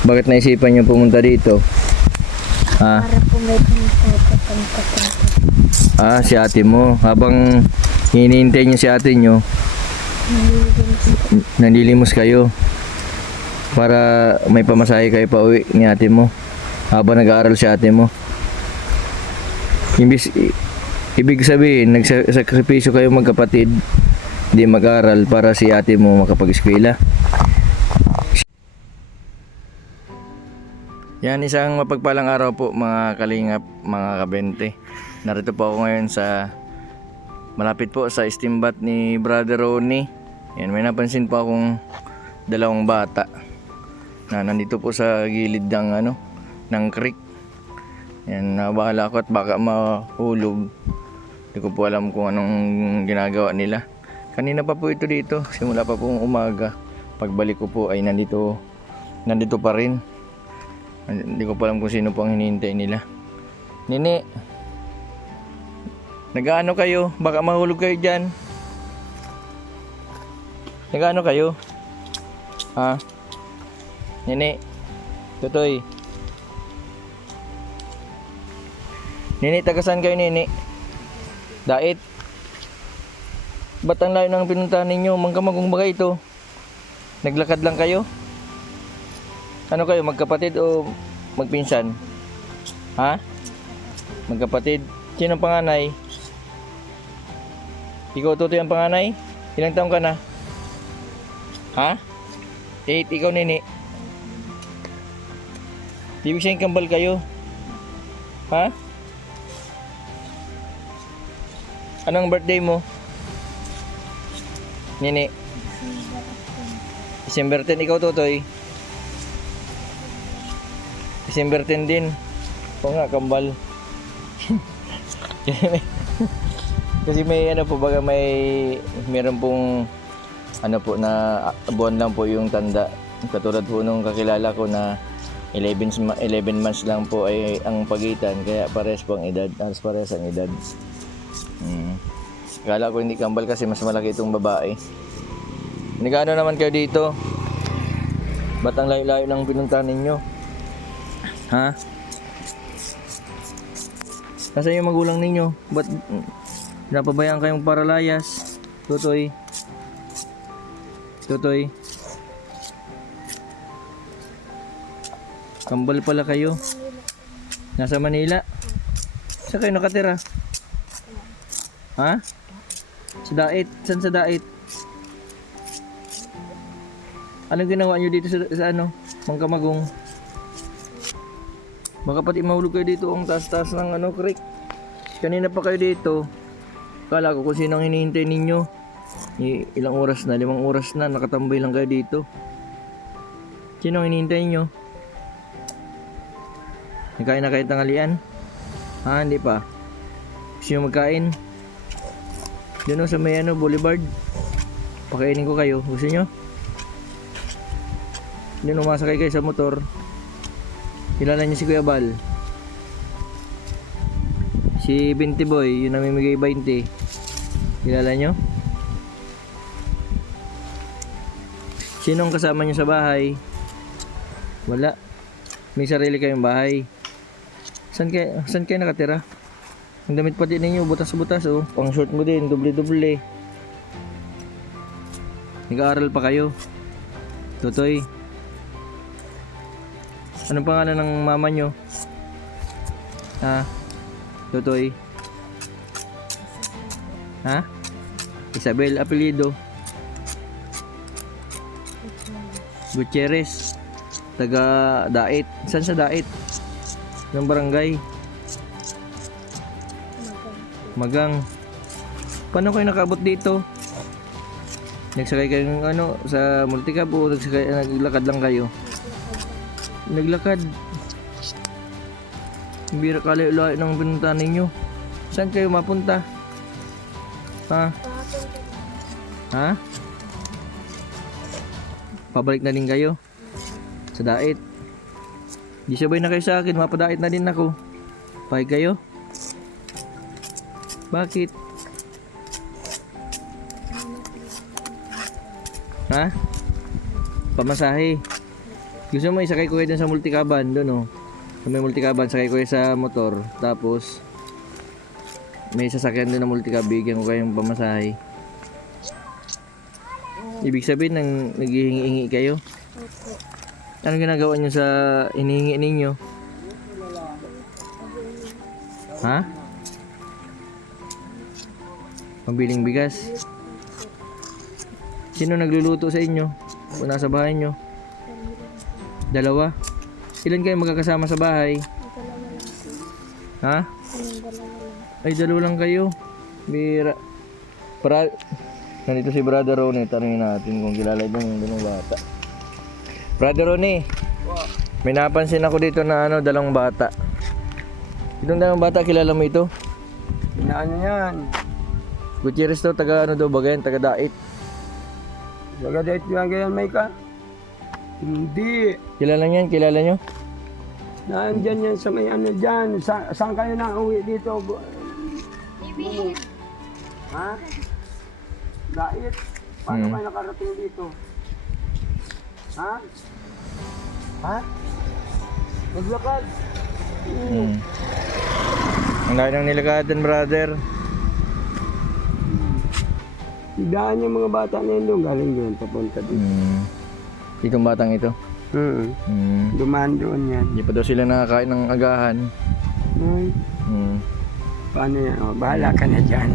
Bakit naisipan niyo pumunta dito? Ha? Para po may pangkatapos. Si ate mo. Habang hinihintay niyo si ate niyo, nanlilimos kayo. Para may pamasahe kayo pa uwi ni ate mo. Habang nag-aaral si ate mo. Ibig sabihin, nagsakripisyo kayo magkapatid, hindi mag-aral para si ate mo makapag-eskwela. Yan, isang mapagpalang araw po mga kalingap, mga kabente. Narito po ako ngayon sa malapit po sa istimbat ni Brother Ronnie. Yan, may napansin po akong dalawang bata na nandito po sa gilid ng creek. Yan, nabahala ako at baka mahulog. Hindi ko po alam kung anong ginagawa nila. Kanina pa po ito dito, simula pa pong umaga. Pagbalik ko po ay nandito pa rin. Hindi ko pa alam kung sino po ang hinihintay nila. Nini, nag-ano kayo? Baka mahulog kayo dyan. Nag-ano kayo? Ha? Nini, Tutoy. Nini, tagasan kayo Nini? Dait. Ba't ang layo ng pinuntahan ninyo? Mangkamagong ba ito? Naglakad lang kayo? Ano kayo, magkapatid o magpinsan? Ha? Magkapatid? Sino ang panganay? Ikaw, Tutoy, ang panganay? Ilang taong ka na? Ha? 8, ikaw Nini? Ibig sabihin kambal kayo? Ha? Anong birthday mo? Nini? December 10, ikaw Tutoy? December 10 din. Oo nga, kambal. Kasi may baga meron pong na buwan lang po yung tanda. Katulad po nung kakilala ko na 11 months lang po ay ang pagitan, kaya pares po ang edad, pares ang edad. Kala ko hindi kambal kasi mas malaki itong babae. Nagano naman kayo dito? Ba't ang layo-layo ng pinuntahan ninyo? Ha? Nasaan yung magulang ninyo? Ba't napabayaan kayong paralayas? Tutoy? Tutoy? Kambal pala kayo. Nasa Manila? Saan kayo nakatira? Ha? Sa Dait? Saan sa Dait? Anong ginawa nyo dito sa Mangkamagong? Baka pati mahulog kayo dito ang taas-taas ng creek. Kanina pa kayo dito. Kala ko kung sino ang hinihintay ninyo. Ilang oras na, 5 oras na, nakatambay lang kayo dito. Sino ang hinihintay nyo? Nagkain na kayo tanghalian? Ha, hindi pa. Gusto nyo magkain? Doon sa may boulevard. Pakainin ko kayo. Gusto nyo? Doon umasakay kayo sa motor. Kilala niyo si Kuya Bal? Si 20 Boy, yung namimigay 20. Kilala niyo? Sinong kasama niyo sa bahay? Wala. May sarili kayong bahay. Saan kayo nakatira? Ang damit pati ninyo, butas-butas oh. Pang short mo din, doble-doble. Nag-aaral pa kayo? Tutoy? Anong pangalan ng mama nyo? Ha? Tutoy? Ha? Isabel, apelido? Gutierrez. Taga Dait. Saan sa Dait? Ng barangay? Magang. Paano kayo nakaabot dito? Nagsakay kayo sa multicab o naglakad lang kayo? Naglakad. Bira kalayo-layo ng pinuntahan ninyo. Saan kayo mapunta? Ha? Ha? Pabalik na din kayo? Sa Dait? Di sabay na kayo sa akin, mapadait na din ako. Pahig kayo? Bakit? Ha? Pamasahe? Gusto mo isakay ko kayo dun sa multikaban doon oh. Sa may multikaban sakay ko kayo sa motor. Tapos may sasakyan doon na multicab, bigyan ko kayong pamasahe. Ibig sabihin nang naghihingi-hingi kayo. Opo. Anong ginagawa niyo sa hinihingi ninyo? Ha? Pambiling bigas. Sino nagluluto sa inyo? O nasa bahay nyo? Dalawa? Ilan kayo magkakasama sa bahay? Dalawa lang po. Ha? Kaming dalawa lang. Ay, dalawa lang kayo. Bira. Nandito si Brother Ronnie. Tanungin natin kung kilala niyo yung dalawang bata. Brother Ronnie, may napansin ako dito na dalawang bata. Itong dalawang bata, kilala mo ito? Ano yan? Gutierrez to, taga daw Bagayan, taga Dait. Bagadait yan ganyan, may ka? Hindi. Kilala niyan, kilala nyo? Nandyan yan sa may ano dyan. Saan kayo na uwi dito? Ha? Dait? Paano kayo nakarating dito? Ha? Ha? Naglakad? Ang dahil ng nilakatan, brother. Daan yung mga bata na yun doon. Galing doon, papunta dito. Itong batang ito. Dumaan doon yan. Hindi pa daw sila nakakain ng agahan. Ay, paano yan? O, bahala ka na dyan.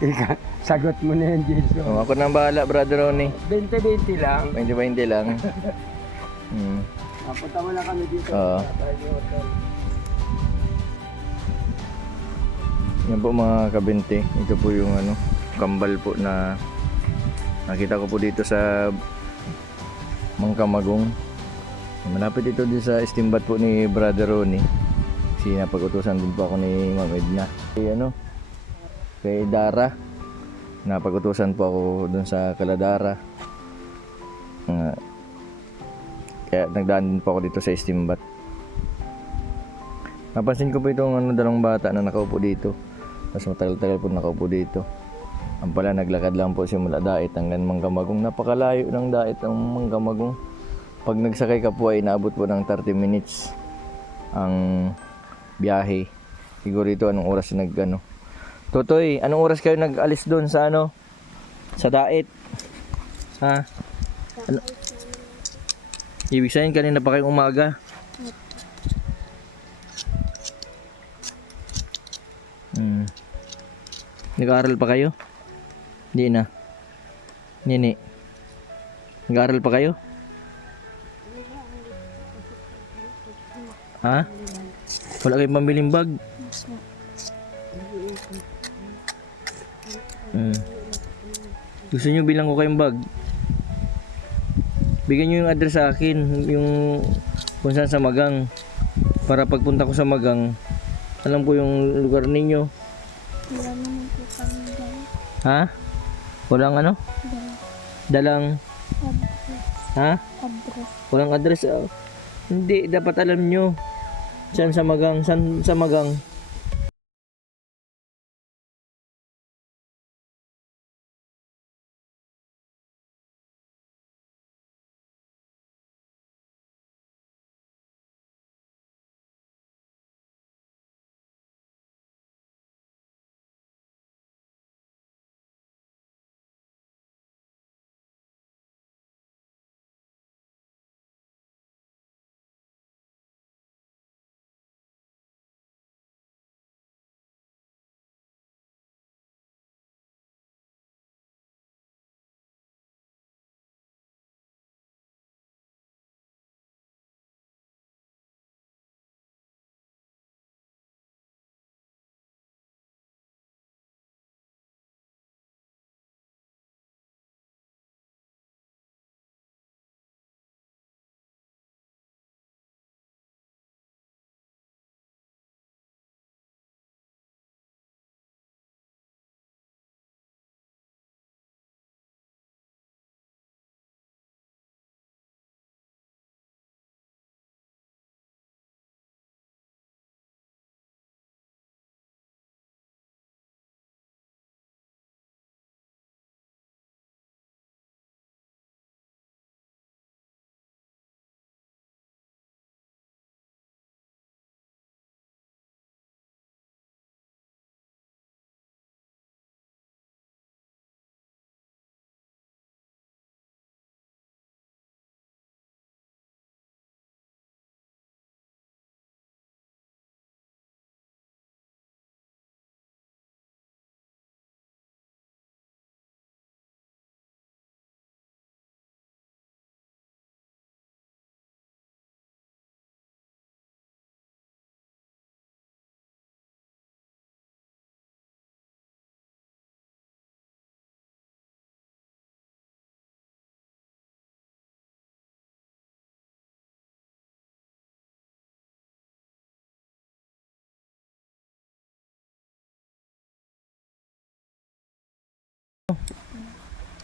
Ika, sagot mo na yan, Jason. Oh, ako nang bahala, Brother Ronnie. 20-20 lang. 20-20 lang. Punta mo na kami dito. Oo. Yan po mga kabente. Ito po yung kambal po na nakita ko po dito sa Mangkamagong. Malapit ito din sa istimbat po ni Brother Ronnie. Kasi napag-utusan din po ako ni Ma'am Edna. Kay Dara. Napag-utusan po ako dun sa Kaladara. Kaya nagdaan din po ako dito sa istimbat. Napansin ko po itong dalawang bata na nakaupo dito. Mas matagal-tagal po nakaupo dito. Ang pala naglakad lang po simula Dait hanggang Mangkamagong. Napakalayo ng Dait ang Mangkamagong. Pag nagsakay ka po ay inaabot po ng 30 minutes ang biyahe. Siguro ito anong oras Totoy, anong oras kayo nag-alis doon sa sa Dait? Ha? Ibig sabihin kanina pa kayong umaga. Nag-aaral pa kayo? Hindi na. Nini. Nag-aaral pa kayo? Ha? Wala kayong pambiling bag? Gusto nyo bilang ko kayong bag? Bigyan nyo yung address sa akin, yung kung saan sa Magang. Para pagpunta ko sa Magang, alam ko yung lugar ninyo. Wala naman po kami dyan. Ha? Walang Dalang. Address. Ha? Address. Walang address. Hindi, dapat alam nyo. Saan sa Magang? Saan sa Magang?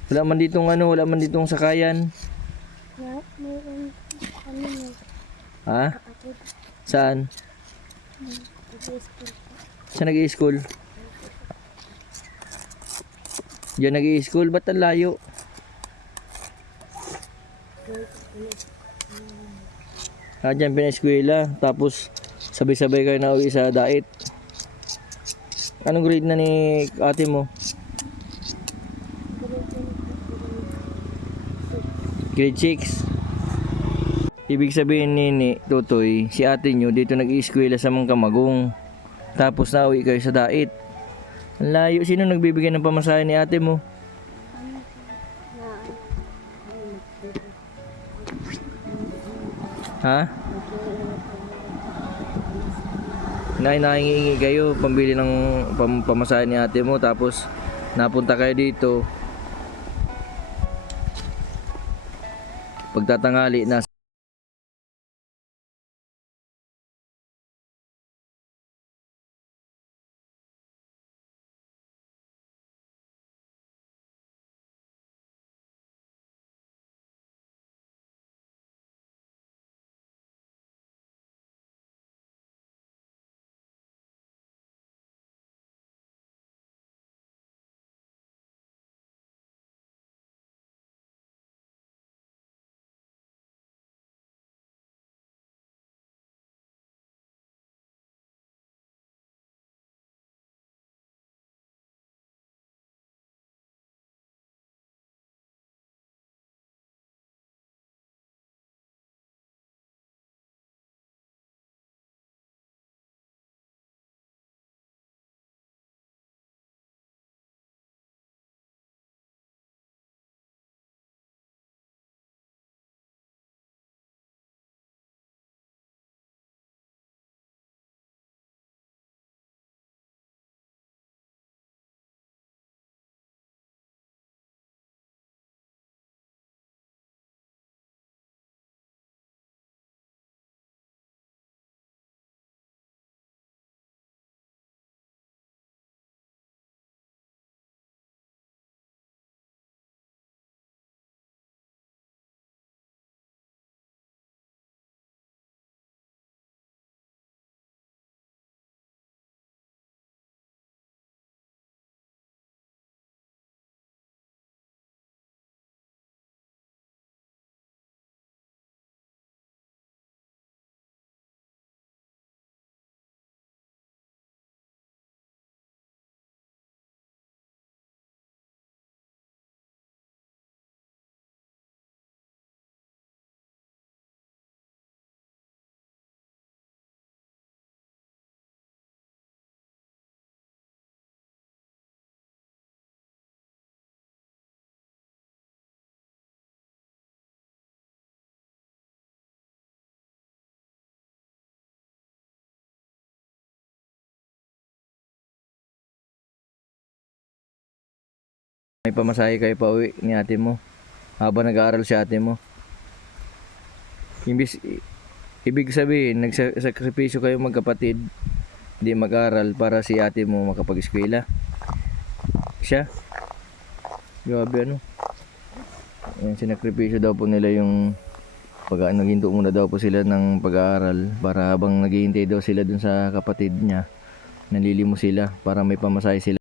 Wala man ditong ano, wala man ditong sakayan. Mayroon kami na Ha? kapatid. Saan? Nag-school po. Saan nag-i-school? Diyan nag-i-school? Ba't ang layo? Diyan pina-eskwela. Tapos sabay-sabay kayo na uwi sa dait. Anong grade na ni ate mo? Grade 6. Ibig sabihin nini, Tutoy, si ate nyo dito nag-i-eskwela sa Mangkamagong. Tapos nauwi kayo sa dait. Ang layo. Sino nagbibigay ng pamasahe ni ate mo? Ha? Nahingi kayo pambili ng pamasahe ni ate mo, tapos napunta kayo dito. Pagtatanghali na. May pamasahe kayo pa uwi ni ate mo habang nag-aaral si ate mo. Ibig sabihin, nagsakripisyo kayo magkapatid, hindi mag-aral para si ate mo makapag-eskwela. Siya? Grabe ano. Ayan, sinakripisyo daw po nila yung naghinto muna daw po sila ng pag-aaral para habang naghihintay daw sila dun sa kapatid niya, nalilimo sila para may pamasahe sila.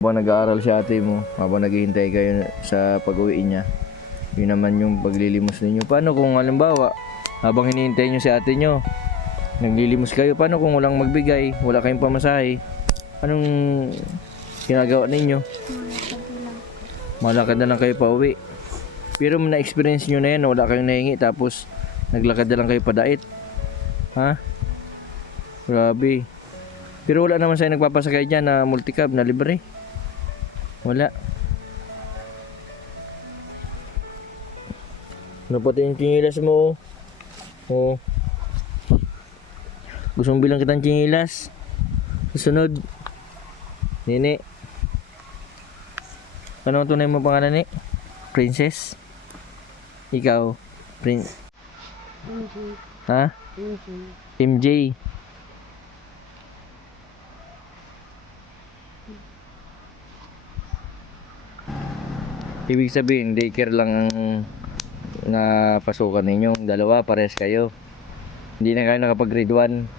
Habang nag-aaral si ate mo, habang naghihintay kayo sa pag-uwi niya, yun naman yung paglilimos ninyo. Paano kung halimbawa, habang hinihintay nyo si ate nyo, naglilimos kayo, paano kung walang magbigay, wala kayong pamasahe? Anong ginagawa ninyo? Malakad na lang kayo pa uwi. Pero na-experience nyo na yan, wala kayong nahingi, tapos naglakad na lang kayo padait. Ha? Grabe. Pero wala naman sa'yo nagpapasakay dyan na multicab na libre. Wala. Ano pati yung chinilas mo? Oh. Gusto mong bilang kitang chinilas? Susunod. Nini. Ano ang tunay mo pangalan ni? Princess? Ikaw? Ha? MJ. Ibig sabihin, daycare lang ang napasukan ninyo. Dalawa, pares kayo. Hindi na kayo nakapag grade 1.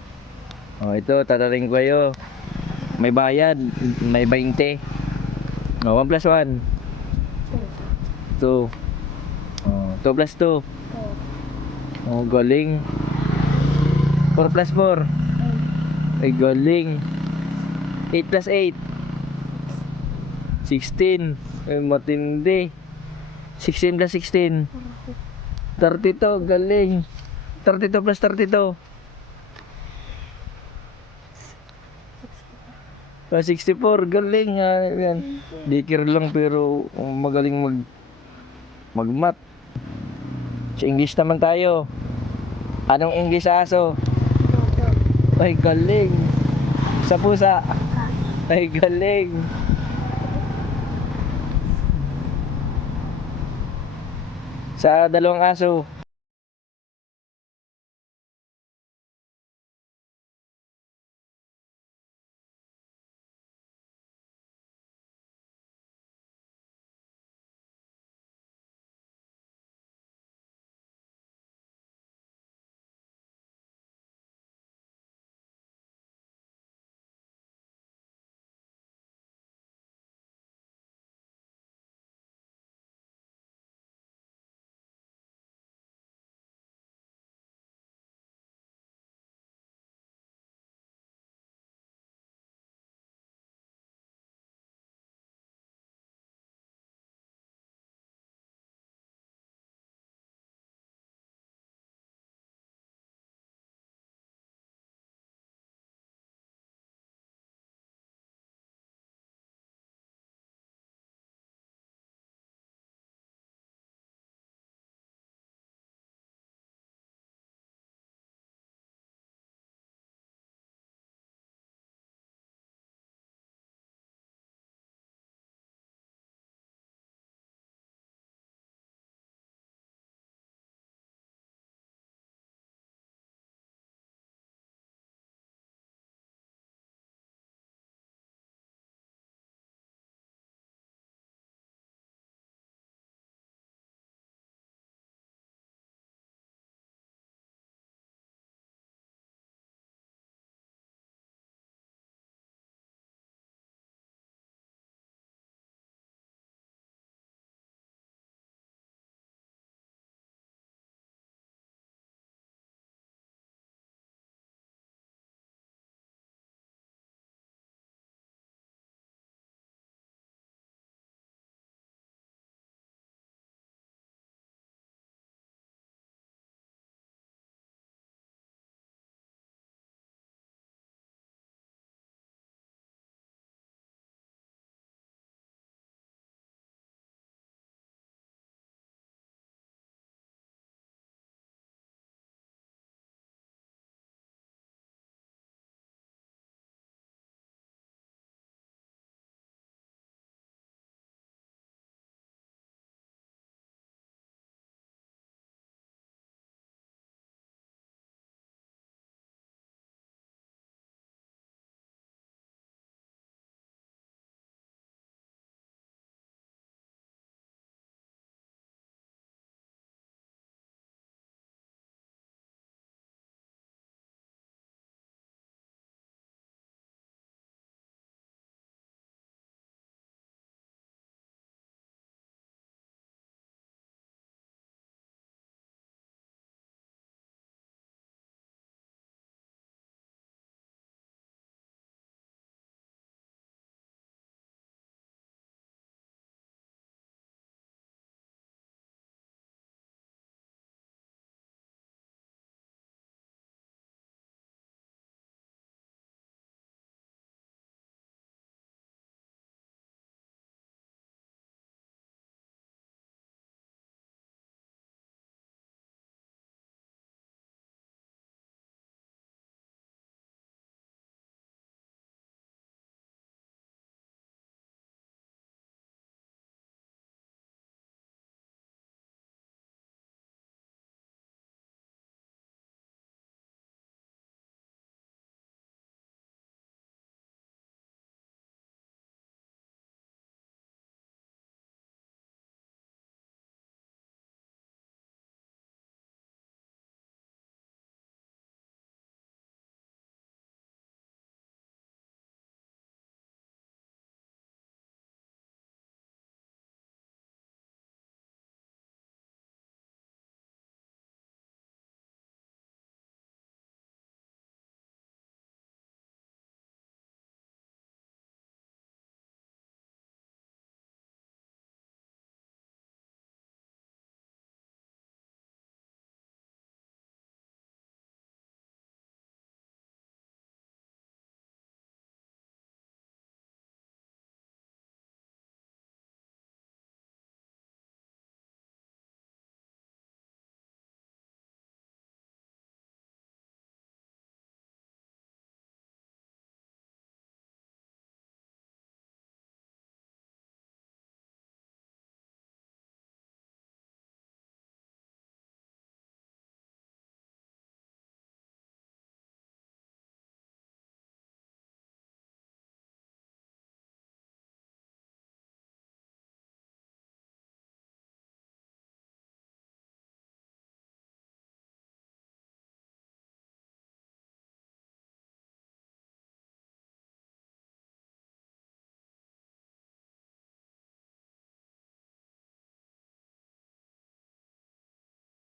Oh, ito, tataling ko kayo. May bayad, may 20. Oh, 1 plus 1. 2. Oh, 2 plus 2. Oh, galing. 4 plus 4. Ay, galing. 8 plus 8. 16. Ay, matindi. 16 plus 16. 32. Galing. 32 plus 32. 64. Galing. Yan. Dikir lang pero magaling mag-math. Sa English naman tayo. Anong English sa aso? Ay, galing. Sa pusa? Ay, galing. Sa dalawang aso?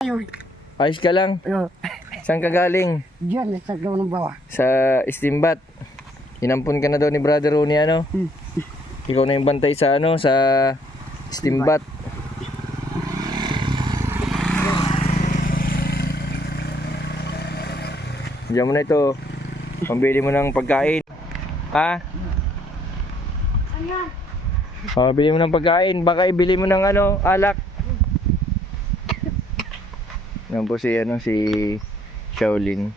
Ayun. Ayos ka lang? Ano, Saan ka galing? diyan, sa daw ng bawa. Sa Istimbat. Inampun ka na daw ni Brother Ronnie ano? Ikaw na yung bantay sa ano, sa Istimbat. Diyan mo na ito. Pambili mo ng pagkain. Ha? Pambili mo ng pagkain. Baka ibili mo ng ano, alak. Yan po si ano, si Shaolin.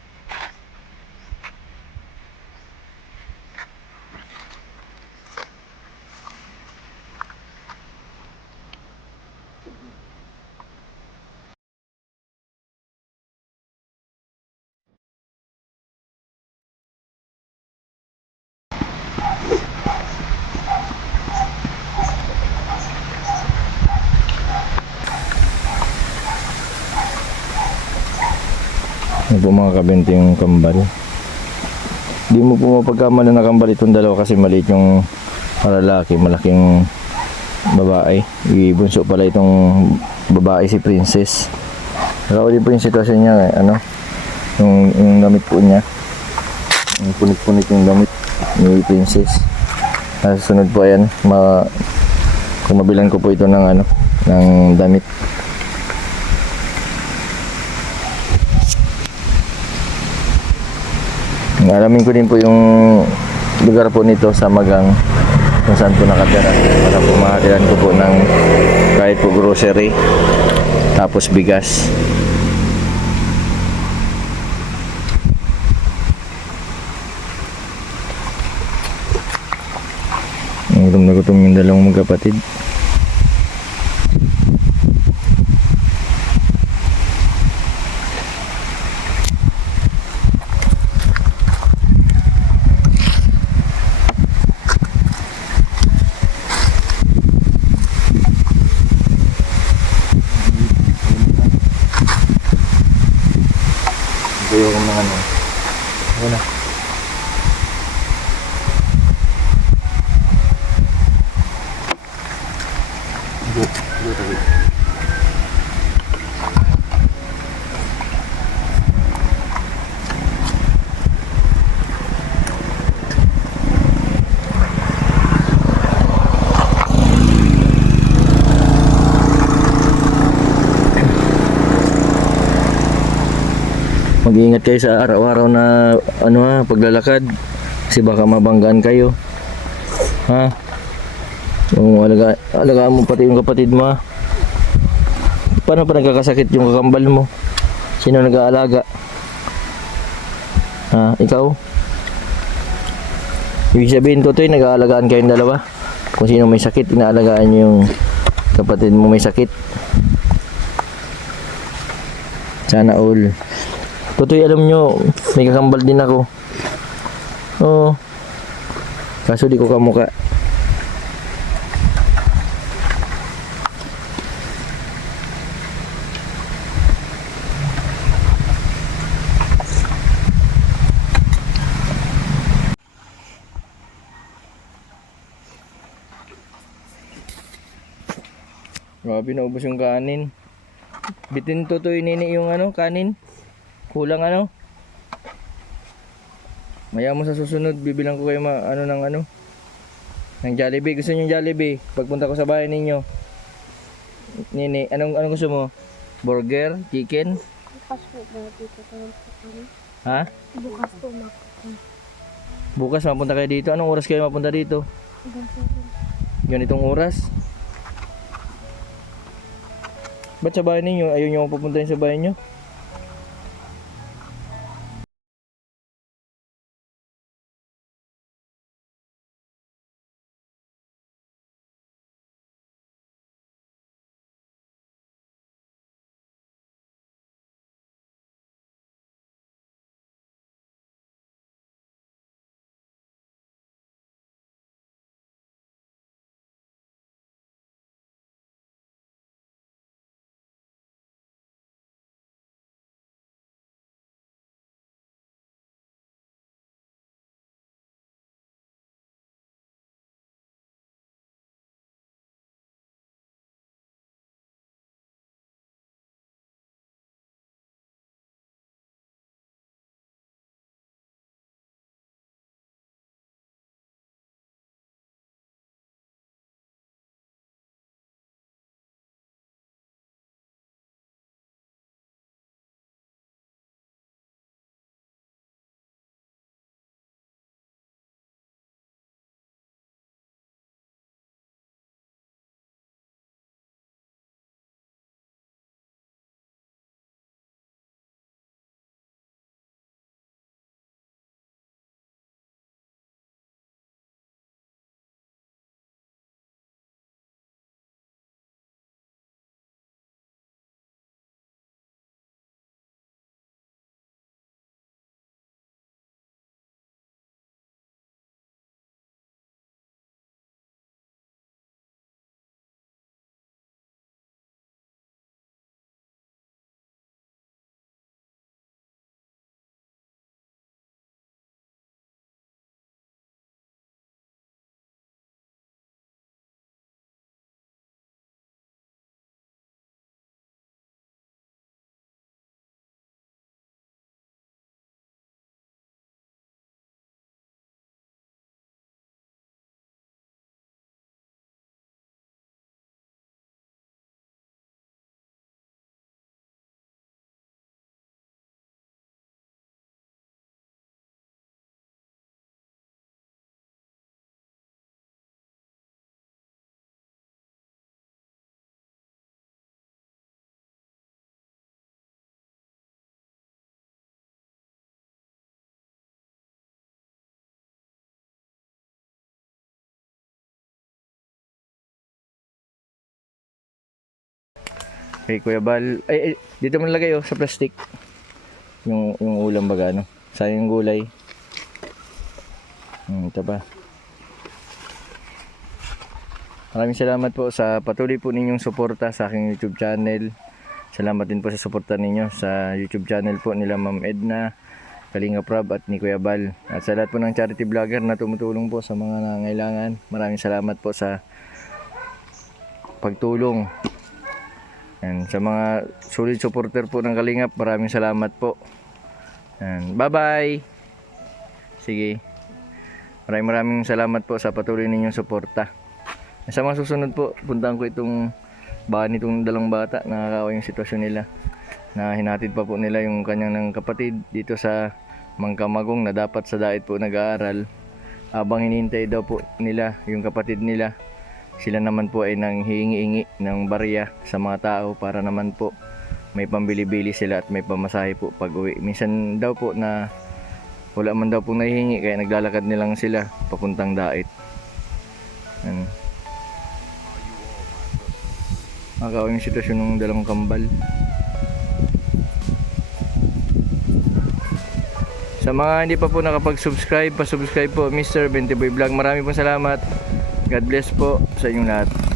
Yan po mga kabente yung kambal. Di mo po mapagkamala na kambal itong dalawa kasi maliit yung lalaki, malaking babae. Ibunso pala itong babae si Princess. Pero din po yung sitwasyon niya, ano, yung damit po niya. Yung punit-punit yung damit ni Princess. Sunod po ayan, kung mabilan ko po ito ng ano, ng damit. Alamin ko din po yung lugar po nito sa Magang kung saan po nakatira para po makatiran ko po ng kahit po grocery tapos bigas. Gutom na gutom yung dalawang magkapatid. Ayaw ko ng ano. Ako na. Mag-iingat kayo sa araw-araw na ano ha, paglalakad kasi baka mabanggaan kayo. Ha? Alagaan mo pati yung kapatid mo ha. Paano pa nagkakasakit yung kakambal mo? Sino nag-aalaga? Ha? Ikaw? Ibig sabihin, Totoy, nag-aalagaan kayong dalawa? Kung sino may sakit, inaalagaan niyo yung kapatid mo may sakit. Sana all. Totoy, alam nyo, may kakambal din ako. Oo. Kaso di ko kamukha. Grabe, naubos yung kanin. Bitin Totoy, nini yung ano, kanin. Kulang ano? Maya mo sa susunod, bibilang ko kayo ng Jollibee. Gusto niyo Jollibee? Pagpunta ko sa bahay ninyo. Nini, anong gusto mo? Burger? Chicken? Bukas po ba dito tayo po kami? Ha? Bukas po mapupunta. Bukas mapunta kayo dito. Anong oras kayo mapunta dito? Ganitong oras? Ba't sa bahay ninyo? Ayaw nyo pupuntahin sa bahay nyo? Kay Kuya Bal. Ay, dito mo nilagay sa plastic. Yung ulam baga, no? Sayang yung gulay. Ito pa. Maraming salamat po sa patuloy po ninyong suporta sa aking YouTube channel. Salamat din po sa suporta ninyo sa YouTube channel po nila Ma'am Edna, Kalinga Prab at ni Kuya Bal. At sa lahat po ng charity vlogger na tumutulong po sa mga nangangailangan. Maraming salamat po sa pagtulong. And sa mga solid supporter po ng Kalingap, maraming salamat po. And bye-bye. Sige. Maraming salamat po sa patuloy ninyong suporta. Sa mga susunod po, puntahan ko itong bahan nitong dalang bata. Nakakawa yung sitwasyon nila. Na hinatid pa po nila yung kanyang ng kapatid dito sa Mangkamagong na dapat sa dait po nag-aaral. Habang hinihintay daw po nila yung kapatid nila, sila naman po ay nang hihingi ng barya sa mga tao para naman po may pambili-bili sila at may pamasahe po pag uwi. Minsan daw po na wala man daw pong nahihingi kaya naglalakad nilang sila papuntang dait. Nakakawa yung sitwasyon ng dalang kambal. Sa mga hindi pa po nakapag-subscribe, pa-subscribe po Mr. Bentiboy Vlog. Marami pong salamat. God bless po sa inyong lahat.